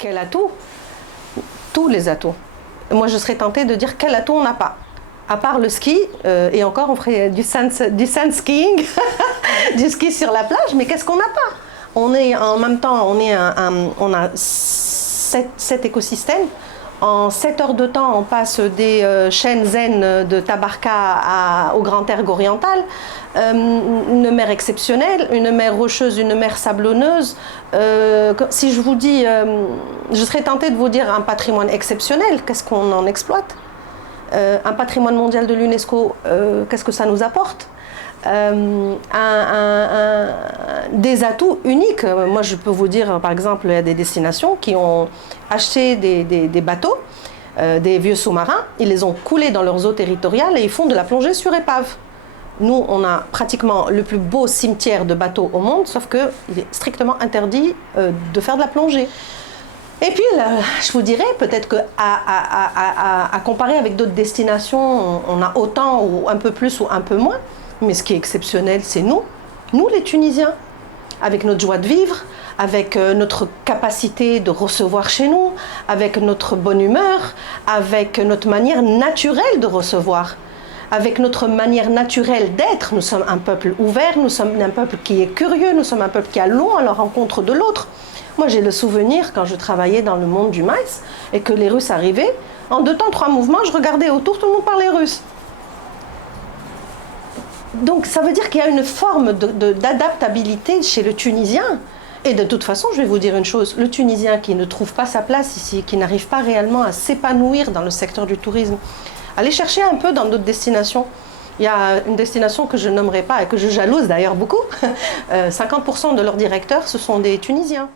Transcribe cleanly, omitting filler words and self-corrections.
Quel atout? Tous les atouts. Moi, je serais tentée de dire quel atout on n'a pas. À part le ski, et encore, on ferait du sand skiing, du ski sur la plage, mais qu'est-ce qu'on n'a pas? On est en même temps, on a 7 écosystèmes. En 7 heures de temps, on passe des chaînes zen de Tabarka au Grand Erg oriental, une mer exceptionnelle, une mer rocheuse, une mer sablonneuse. Si je vous dis, je serais tentée de vous dire un patrimoine exceptionnel, qu'est-ce qu'on en exploite? Un patrimoine mondial de l'UNESCO, qu'est-ce que ça nous apporte? Des atouts uniques. Moi, je peux vous dire, par exemple, il y a des destinations qui ont acheté des bateaux, des vieux sous-marins, ils les ont coulés dans leurs eaux territoriales et ils font de la plongée sur épave. Nous, on a pratiquement le plus beau cimetière de bateaux au monde, sauf qu'il est strictement interdit de faire de la plongée. Et puis, là, je vous dirais, peut-être qu'à comparer avec d'autres destinations, on a autant ou un peu plus ou un peu moins. Mais ce qui est exceptionnel, c'est nous les Tunisiens, avec notre joie de vivre, avec notre capacité de recevoir chez nous, avec notre bonne humeur, avec notre manière naturelle de recevoir, avec notre manière naturelle d'être. Nous sommes un peuple ouvert, nous sommes un peuple qui est curieux, nous sommes un peuple qui allons à la rencontre de l'autre. Moi, j'ai le souvenir, quand je travaillais dans le monde du maïs, et que les Russes arrivaient, en 2 temps, 3 mouvements, je regardais autour, tout le monde parlait russe. Donc ça veut dire qu'il y a une forme d'adaptabilité chez le Tunisien. Et de toute façon, je vais vous dire une chose, le Tunisien qui ne trouve pas sa place ici, qui n'arrive pas réellement à s'épanouir dans le secteur du tourisme, allez chercher un peu dans d'autres destinations. Il y a une destination que je nommerai pas et que je jalouse d'ailleurs beaucoup, 50% de leurs directeurs, ce sont des Tunisiens.